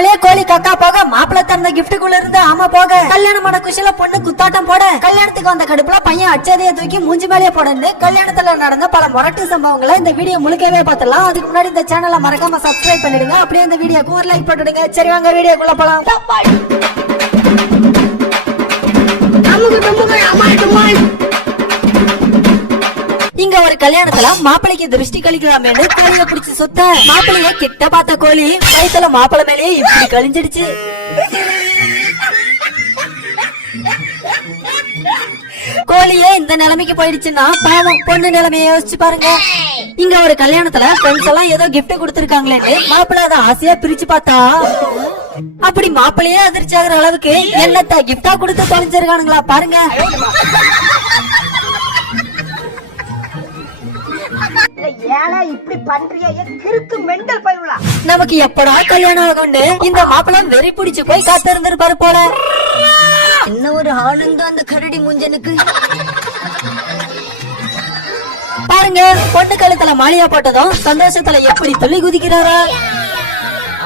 மேலேயே கோழி கக்கா போக மாப்பிள்ள தந்த கிஃப்ட்டுக்குள்ள இருந்து ஆமா போக. கல்யாணம் பண்ண குஷில பொண்ணு குத்தாட்டம் போட. கல்யாணத்துக்கு வந்த கடுப்புல பையன் அச்சதையை தூக்கி மூஞ்சி மேலேயே போடன்னு கல்யாணத்துல நடந்த பல முரட்டு சம்பவங்களை இந்த வீடியோ முழுக்கவே பார்த்தலாம் அதுக்கு முன்னாடி இந்த சேனலை மறக்காம சப்ஸ்கிரைப் பண்ணிடுங்க. அப்படியே இந்த வீடியோக்கு ஒரு லைக் போட்டுடுங்க. சரி வாங்க வீடியோக்குள்ள போலாம். ஒரு கல்யாணத்துல மாப்பிளைக்கு திருஷ்டி கழிக்கலாமேன்னு கோழிய புடிச்சு சுத்த மாப்பிளைய கிட்ட பார்த்த கோழி வயித்துல மாப்பிளை மேலேயே இப்படி கழிஞ்சிடுச்சு. கோழியே இந்த நிலைமைக்கு போயிடுச்சுன்னா பாவம் பொண்ணு நிலைமைய யோசிச்சு பாருங்க. இங்க ஒரு கல்யாணத்துல ஃப்ரெண்ட்ஸ் எல்லாம் ஏதோ கிஃப்ட் கொடுத்திருக்காங்களேன்னு மாப்பிள்ளை அதை ஆசையா பிரிச்சு பார்த்தா அப்படி மாப்பிள்ளையே அதிர்ச்சி ஆகுற அளவுக்கு என்னத்த கிஃப்டா கொடுத்து தொலைஞ்சிருக்கானுங்களா பாருங்க. ஏழை இப்படி பண்றிய கிறுக்கு மெண்டல் பயிலுலா நமக்கு எப்படா கல்யாணம் ஆகும்னு? இந்த மாப்பிள்ளை வெறி பிடிச்சு போய் காத்திருந்திருப்பாரு போல. என்ன ஒரு ஆனந்தம் அந்த கரடி முஞ்சனுக்கு. பாருங்க பொண்ணு கழுத்துல மாலையா போட்டதும் சந்தோஷத்துல எப்படி துள்ளி குதிக்கிறாரா?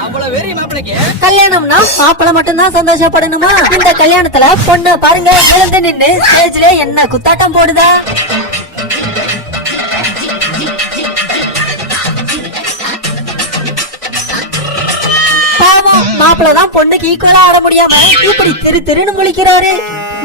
அவ்வளவு வெறி மாப்பிளைக்கு? கல்யாணம்னா மாப்பிள்ளை மட்டும்தான் சந்தோஷப்படணுமா? இந்த கல்யாணத்துல பொண்ணு பாருங்க விழுந்து நின்னு ஸ்டேஜ்ல என்ன குத்தாட்டம் போடுதா? பாவம் மாப்பிள்ளை தான் பொண்ணுக்கு ஈக்குவலா ஆட முடியாம இப்படி திரு திருன்னு முழிக்கிறாரு.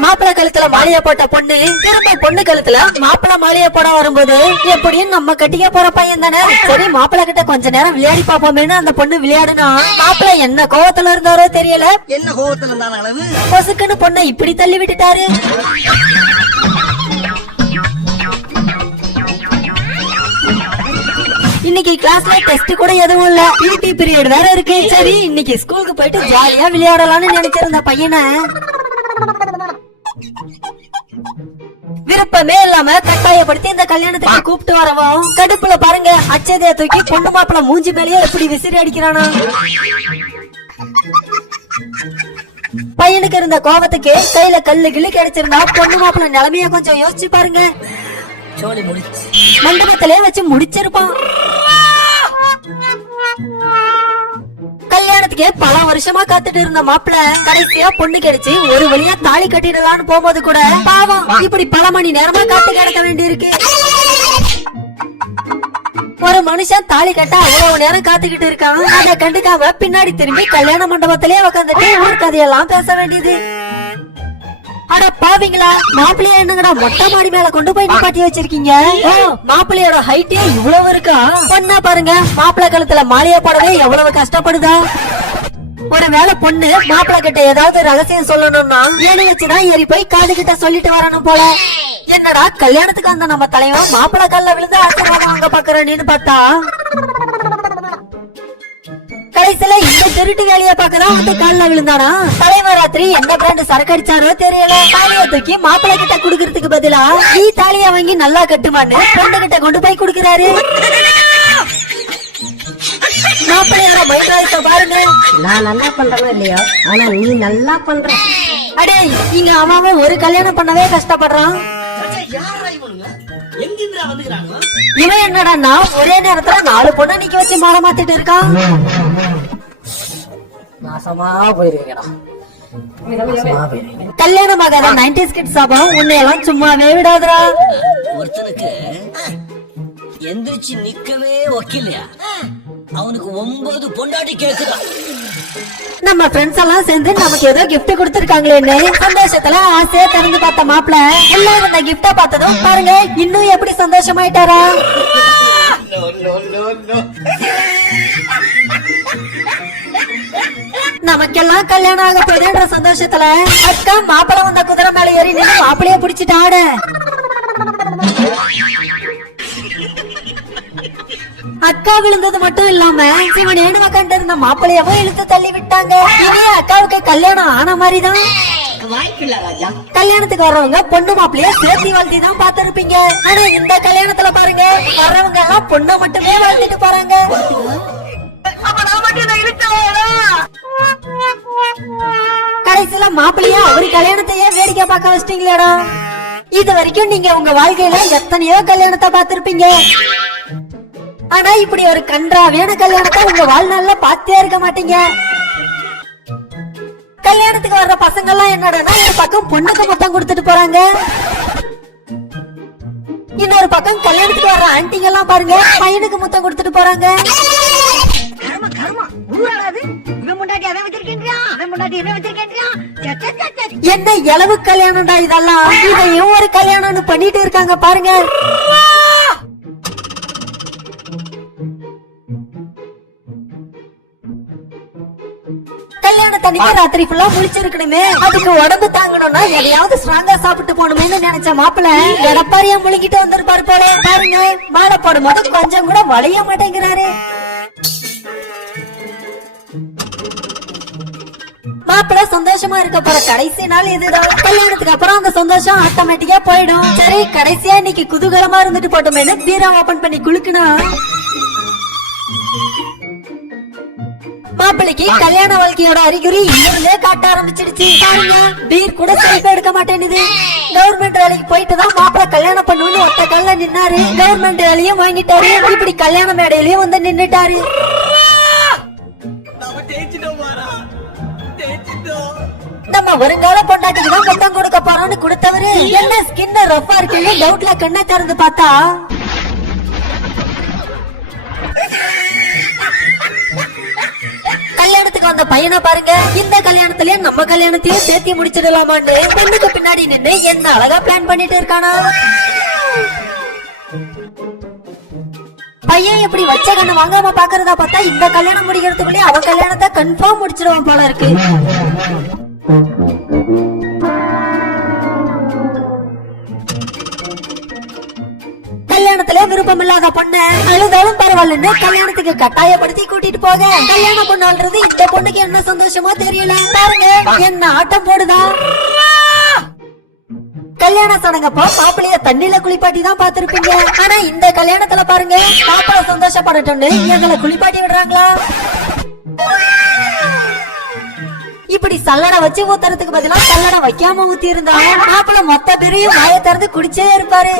மாப்பிள்ளை கழுத்துல மாலையா போட்ட பொண்ணு திரும்ப பொண்ணு கழுத்துல மாப்பிள்ளை மாலையா போட வரும்போது எப்படியும் நம்ம கட்டிக்க போற பையன் தானே? சரி மாப்பிள்ளை கிட்ட கொஞ்ச நேரம் விளையாடி பாப்போமேன்னு அந்த பொண்ணு விளையாடுனா மாப்பிள்ளை என்ன கோவத்துல இருந்தாரோ தெரியல. என்ன கோபத்துல இருந்தான அளவு? பொசுக்குன்னு பொண்ணை இப்படி தள்ளி விட்டுட்டாரு. இன்னைக்கு கிளாஸ்ல டெஸ்ட் கூட எதுவும் இல்ல. பிடி பீரியட் வேற இருக்கு. சரி இன்னைக்கு ஸ்கூலுக்கு போயிட்டு ஜாலியா விளையாடலாம்னு நினைச்சிருந்த பையனை. விருப்பமே இல்லாம கட்டாயப்படுத்தி இந்த கல்யாணத்துக்கு கூப்பிட்டு வரவும் கடுப்புல பாருங்க. அச்சதைய தூக்கி பொண்ணு மாப்பிள மூஞ்சி மேலேயே எப்படி விசிறி அடிக்கிறானா. பையனுக்கு இருந்த கோபத்துக்கு கையில கல்லு கிள்ளு கிடைச்சிருந்தா பொண்ணு மாப்பிள நிலைமைய கொஞ்சம் யோசிச்சு பாருங்க. சோழி முடிச்சு மண்டபத்திலே வச்சு முடிச்சிருப்பான் கல்யாணத்துக்கே பல வருஷமா காத்துட்டு இருந்த மாப்பிள கடைசியா பொண்ணு கிடைச்சு ஒரு வழியா தாலி கட்டிடலாம்னு போகும்போது கூட பாவம் இப்படி பல மணி நேரமா காத்து கிடக்க வேண்டியிருக்கு. ஒரு மனுஷன் தாலி கட்ட அவ்வளவு நேரம் காத்துக்கிட்டு இருக்கான். அதை கண்டுக்காம பின்னாடி திரும்பி கல்யாண மண்டபத்திலேயே உட்காந்துட்டு ஊர் கதையெல்லாம் பேச வேண்டியது. பாவிங்களா மாப்பிள்ளைய என்னங்கடா மொட்டை மாடி மேல கொண்டு போய் நிப்பாட்டி வச்சிருக்கீங்க? மாப்பிள்ளையோட ஹைட்டே இவ்வளவு இருக்கா? பொண்ணா பாருங்க மாப்பிள்ளை கழுத்துல மாலையா போடவே எவ்வளவு கஷ்டப்படுதா? ஒருவேளை பொண்ணு மாப்பிள்ளை கிட்ட ஏதாவது ரகசியம் சொல்லணும்னா ஏனி வச்சுதான் ஏறி போய் காது கிட்ட சொல்லிட்டு வரணும் போல. என்னடா கல்யாணத்துக்கு அந்த நம்ம தலைவன் மாப்பிள்ளை கல்ல விழுந்து ஆசீர்வாதம் அங்க பாக்குறேன்னு பார்த்தா? கடைசியில இந்த திருட்டு வேலைய பார்க்கதான் வந்து கால்ல விழுந்தானா? தலைவர் ராத்திரி எந்த பிராண்ட் சரக்கு அடிச்சாரோ தெரியல. தாலிய தூக்கி மாப்பிள்ளை கிட்ட குடுக்கறதுக்கு பதிலா நீ தாலிய வாங்கி நல்லா கட்டுமான்னு பொண்ணு கிட்ட கொண்டு போய் குடுக்கறாரு. மாப்பிள்ளையோட மைண்ட் பாருங்க நான் நல்லா பண்றேனோ இல்லையோ? ஆனா நீ நல்லா பண்ற. அடே இங்க அவன் ஒரு கல்யாணம் பண்ணவே கஷ்டப்படுறான். இவன் என்னடான்னா ஒரே நேரத்துல நாலு பொண்ணை நிக்க வச்சு மாலை மாத்திட்டு இருக்கான். நாசமா போயிருக்கீங்கடா. நாசமா போயிருக்கீங்க. கல்யாணம் ஆகாத நைன்டிஸ் கிட்ஸ் சாபம் உன்னையெல்லாம் சும்மாவே விடாதுடா. ஒருத்தனுக்கு எந்திரிச்சு நிக்கவே ஒக்கில்லையா? அவனுக்கு ஒன்பது பொண்டாட்டி கேக்குதான் நம்ம ஃப்ரெண்ட்ஸ் எல்லாம் சேர்ந்து நமக்கு ஏதோ gift கொடுத்திருக்காங்களேன்னு சந்தோஷத்துல ஆசையா திறந்து பார்த்த மாப்பிள. எல்லாம் இருந்த கிஃப்ட பார்த்ததும் பாருங்க இன்னும் எப்படி சந்தோஷமாயிட்டாரா? நமக்கெல்லாம் கல்யாணம் ஆக போதுன்ற சந்தோஷத்துல அக்கா மாப்பிள வந்த குதிரை மேல ஏறி நின்று மாப்பிளைய பிடிச்சிட்டு அக்கா விழுந்தது மட்டும் இல்லாம சிவனேனு கண்டு இருந்த மாப்பிளையவும் இழுத்து தள்ளி விட்டாங்க. இனி அக்காவுக்கு கல்யாணம் ஆன மாதிரிதான். கல்யாணத்துக்கு வர்றவங்க பொண்ணு மாப்பிளைய சேர்த்தி வாழ்த்தி தான் பாத்திருப்பீங்க ஆனா இந்த கல்யாணத்துல பாருங்க வர்றவங்க எல்லாம் பொண்ணை மட்டுமே வாழ்த்திட்டு போறாங்க. கடைசியில மாப்பிள்ளைய அவரு கல்யாணத்தையே வேடிக்கை பார்க்க வச்சிட்டீங்களேடா. இது வரைக்கும் நீங்க உங்க வாழ்க்கையில எத்தனையோ கல்யாணத்தை பார்த்திருப்பீங்க. ஆனா இப்படி ஒரு கன்றாவியான கல்யாணத்தை உங்க வாழ்நாள்ல பார்த்தே இருக்க மாட்டீங்க. கல்யாணத்துக்கு வர்ற பசங்க எல்லாம் என்னடனா ஒரு பக்கம் பொண்ணுக்கு மொத்தம் கொடுத்துட்டு போறாங்க. இன்னொரு பக்கம் கல்யாணத்துக்கு வர்ற ஆண்டிங்க எல்லாம் பாருங்க பையனுக்கு மொத்தம் கொடுத்துட்டு போறாங்க. என்ன இளவு கல்யாணம்டா இதெல்லாம்? இதையும் ஒரு கல்யாணம்னு பண்ணிட்டு இருக்காங்க பாருங்க. கல்யாணத்தன்னைக்கு ராத்திரி ஃபுல்லா முழிச்சிருக்கணுமே. அதுக்கு உடம்பு தாங்கணும்னா எதையாவது ஸ்ட்ராங்கா சாப்பிட்டு போகணுமேனு நினைச்ச மாப்பிள்ள எடப்பாரியா முழுங்கிட்டு வந்திருப்பாரு போல. பாருங்க மாலை போடும் போது கொஞ்சம் கூட வளைய மாட்டேங்கிறாரு. மாப்பிள்ள சந்தோஷமா இருக்க போற கடைசி நாள் இதுதான். கல்யாணத்துக்கு அப்புறம் அந்த சந்தோஷம் ஆட்டோமேட்டிக்கா போயிடும். சரி கடைசியா இன்னைக்கு குதூகலமா இருந்துட்டு போட்டோமேனு பீரா ஓபன் பண்ணி குளுக்குனா மாப்பிள்ளைக்கு கல்யாண வாழ்க்கையோட அறிகுறி இங்கிருந்தே காட்ட ஆரம்பிச்சிடுச்சு. பாருங்க பீர் கூட செல்ஃபி எடுக்க மாட்டேனுது கவர்மெண்ட் வேலைக்கு போயிட்டு தான் மாப்பிள்ள கல்யாணம் பண்ணுன்னு ஒத்த கல்ல நின்னாரு. கவர்மெண்ட் வேலையும் வாங்கிட்டாரு. இப்படி கல்யாண மேடையிலயும் வந்து நின்னுட்டாரு. நம்ம வருங்கால பொண்டாட்டிக்கு தான் முத்தம் கொடுக்க போறோம்னு கொடுத்தவரு. என்ன ஸ்கின் ரஃபா இருக்குன்னு டவுட்ல கண்ணை திறந்து பார்த்தா? கல்யாணத்துக்கு வந்த பையனை பாருங்க. இந்த கல்யாணத்திலயே நம்ம கல்யாணத்தையும் சேர்த்தி முடிச்சிடலாமான்னு. பொண்ணுக்கு பின்னாடி நின்னு என்ன அழகா பிளான் பண்ணிட்டு இருக்கானா? பையன் இப்படி வச்ச கண்ணு வாங்காம பாக்குறதா பார்த்தா இந்த கல்யாணம் முடிக்கிறதுக்குள்ளே அவன் கல்யாணத்தை கன்ஃபார்ம் முடிச்சிருவான் போல இருக்கு. கல்யாணத்துல விருப்பம் இல்லாத பொண்ண அழுதாலும் பரவாயில்லன்னு கல்யாணத்துக்கு கட்டாயப்படுத்தி கூட்டிட்டு போக. கல்யாண பொண்ணு இந்த பொண்ணுக்கு என்ன சந்தோஷமோ தெரியல. பாருங்க என்ன ஆட்டம் போடுதா? கல்யாண சடங்கப்போ மாப்பிள்ளைய தண்ணில குளிப்பாட்டி தான் பாத்திருப்பீங்க ஆனா இந்த கல்யாணத்துல பாருங்க மாப்பிள்ள சந்தோஷப்படட்டும்னு எங்களை குளிப்பாட்டி விடுறாங்களா? இப்படி சல்லடை வச்சு ஊத்துறதுக்கு பதிலா சல்லடை வைக்காம ஊத்தி இருந்தா மாப்பிள்ள மொத்த பேரையும் வாயை திறந்து குடிச்சே இருப்பாரு.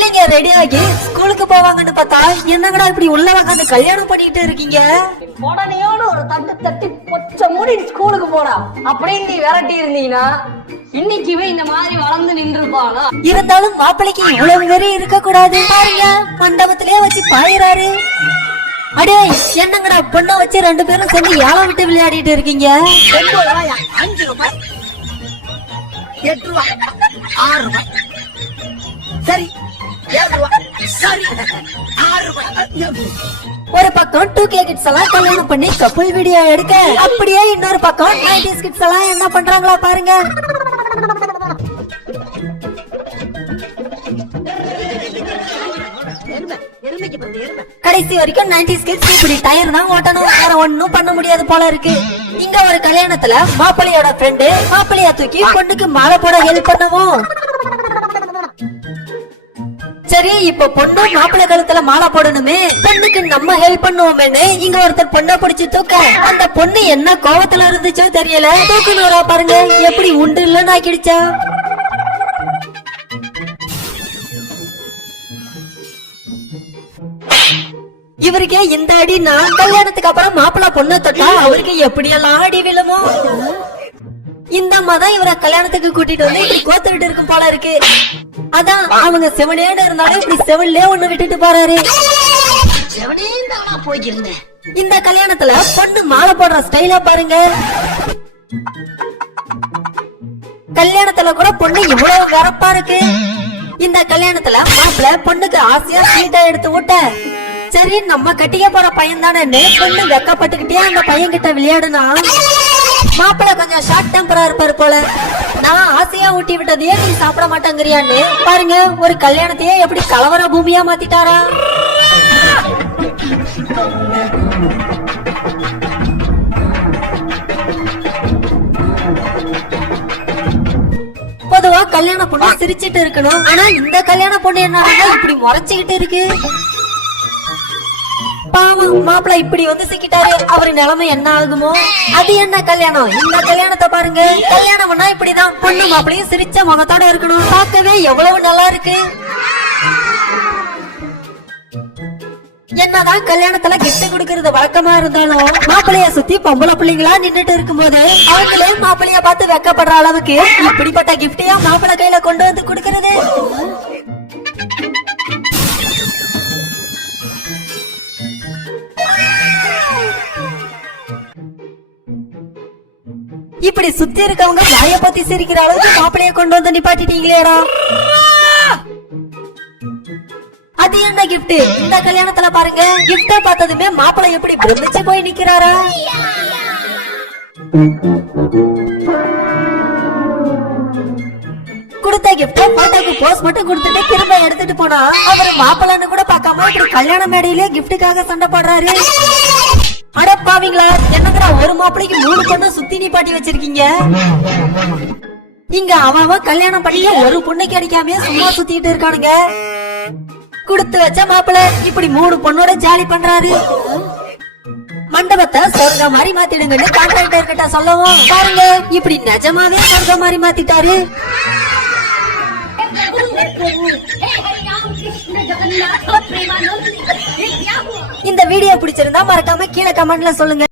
பிள்ளைங்க ரெடி ஆகி ஸ்கூலுக்கு போவாங்கன்னு பார்த்தா என்னங்கடா இப்படி உள்ள உட்காந்து கல்யாணம் பண்ணிட்டு இருக்கீங்க? உடனேயோடு ஒரு தட்டு தட்டி பொச்ச மூடி ஸ்கூலுக்கு போடா. அப்படின்னு நீ விரட்டி இருந்தீங்கன்னா இன்னைக்குவே இந்த மாதிரி வளர்ந்து நின்று இருப்பானா இருந்தாலும் மாப்பிள்ளைக்கு இவ்வளவு வெறி இருக்க கூடாது பாருங்க. மண்டபத்திலே வச்சு பாயிறாரு. அடே என்னங்கடா பொண்ணை வச்சு ரெண்டு பேரும் சேர்ந்து ஏலம் விட்டு விளையாடிட்டு இருக்கீங்க? அஞ்சு ரூபாய். எட்டு ரூபாய். ஆறு ரூபாய். சரி ஒரு பக்கம் டூ கே கிட்ஸ் எல்லாம் கல்யாணம் பண்ணி கப்புள் வீடியோ எடுக்க. அப்படியே இன்னொரு பக்கம் நைன்டிஸ் கிட்ஸ் எல்லாம் என்ன பண்றாங்களா பாருங்க. கடைசி வரைக்கும் நைன்டிஸ் கிட்ஸ் இப்படி டயர் தான் ஓட்டணும். வேற ஒண்ணும் பண்ண முடியாது போல இருக்கு. இங்க ஒரு கல்யாணத்துல மாப்பிள்ளையோட ஃப்ரெண்டு மாப்பிள்ளைய தூக்கி பொண்ணுக்கு மாலை போட ஹெல்ப் பண்ணவும். சரி இப்ப பொண்ணு மாப்பிள்ளை கழுத்துல மாலை போடணுமே. பொண்ணுக்கு நம்ம ஹெல்ப் பண்ணுவோமேன்னு இங்க ஒருத்தர் பொண்ணை பிடிச்சு தூக்க. அந்த பொண்ணு என்ன கோவத்துல இருந்துச்சோ தெரியல. தூக்குனூரா பாருங்க எப்படி உண்டு இல்லன்னு ஆக்கிடுச்சா. இவருக்கே இந்த அடினா கல்யாணத்துக்கு அப்புறம் மாப்பிள்ளை பொண்ணை தொட்டா அவருக்கு எப்படி எல்லாம் அடி விழுமோ? இந்த அம்மா தான் இவரை கல்யாணத்துக்கு கூட்டிட்டு வந்து இப்படி கோத்துக்கிட்டு இருக்கும் போல இருக்கு. அதான் அவங்க செவனேன்னு இருந்தாலும் இப்படி செவிலே ஒண்ணு விட்டுட்டு போறாரு. போய்க்கிருந்தேன். இந்த கல்யாணத்துல பொண்ணு மாலை போடுற ஸ்டைலா பாருங்க. கல்யாணத்துல கூட பொண்ணு இவ்வளவு வரப்பா இருக்கு. இந்த கல்யாணத்துல மாப்பிள்ள பொண்ணுக்கு ஆசையா சீட்டை எடுத்து விட்ட சரி நம்ம கட்டிக்க போற பையன் தானே பொண்ணு வெக்கப்பட்டுக்கிட்டே அந்த பையன் கிட்ட விளையாடுனா. மாப்பிள்ள கொஞ்சம் ஷார்ட் டெம்பரா இருப்பாரு போல. நான் ஆசையா ஊட்டி விட்டதையே நீ சாப்பிட மாட்டேங்கிறியான்னு? பாருங்க ஒரு கல்யாணத்தையே எப்படி கலவர பூமியா மாத்திட்டாரா? பொதுவா கல்யாண பொண்ணு சிரிச்சிட்டு இருக்கணும். ஆனா இந்த கல்யாண பொண்ணு என்ன இப்படி முறைச்சுக்கிட்டு இருக்கு. பாவம் மாப்பிள்ள இப்படி வந்து சிக்கிட்டாரு. அவரு நிலைமை என்ன ஆகுமோ? அது என்ன கல்யாணம்? இந்த கல்யாணத்தை பாருங்க. கல்யாணம்னா இப்படிதான். பொண்ணு மாப்பிளையும் சிரிச்ச முகத்தோட இருக்கணும். பார்க்கவே எவ்வளவு நல்லா இருக்கு. என்னதான் கல்யாணத்துல கிஃப்ட் கொடுக்கறது வழக்கமா இருந்தாலும் மாப்பிளைய சுத்தி பொம்பளை பிள்ளைங்களா நின்னுட்டு இருக்கும்போது அவங்களே மாப்பிளைய பார்த்து வெக்கப்படுற அளவுக்கு இப்படிப்பட்ட கிஃப்டையா மாப்பிள்ளை கையில கொண்டு வந்து குடுக்கறது. இப்படி சுத்தி இருக்கவங்க வாய பத்தி சிரிக்கிற அளவுக்கு மாப்பிளைய கொண்டு வந்து நிப்பாட்டிட்டீங்களேடா. அது என்ன கிஃப்ட் இந்த கல்யாணத்துல பாருங்க கிஃப்ட பார்த்ததுமே மாப்பிள்ளை எப்படி பிரமிச்சு போய் நிக்கிறாரா? கொடுத்த கிஃப்ட் போட்டோக்கு போஸ் மட்டும் கொடுத்துட்டு திரும்ப எடுத்துட்டு போனா அவர் மாப்பிள்ளைன்னு கூட பார்க்காம இப்படி கல்யாண மேடையிலே கிஃப்ட்டுக்காக சண்டை போடுறாரு. அட பாவீங்களா என்னங்கடா ஒரு மாப்பிளைக்கு மூணு பொண்ணு சுத்தி நிப்பாட்டி வச்சிருக்கீங்க இங்க அவன் அவன் கல்யாணம் பண்ணிய ஒரு பொண்ணுக்கு அடிக்காம சும்மா சுத்திட்டு இருக்கானுங்க கொடுத்து வச்ச மாப்பிள்ளை இப்படி மூணு பொண்ணோட ஜாலி பண்றாரு மண்டபத்தை சொர்க்க மாதிரி மாத்திடுங்கன்னு கான்ட்ராக்டர் கிட்ட சொல்லவும் பாருங்க இப்படி நிஜமாவே சொர்க்க மாதிரி மாத்திட்டாரு இந்த வீடியோ பிடிச்சிருந்தா மறக்காம கீழே கமெண்ட்ல சொல்லுங்க.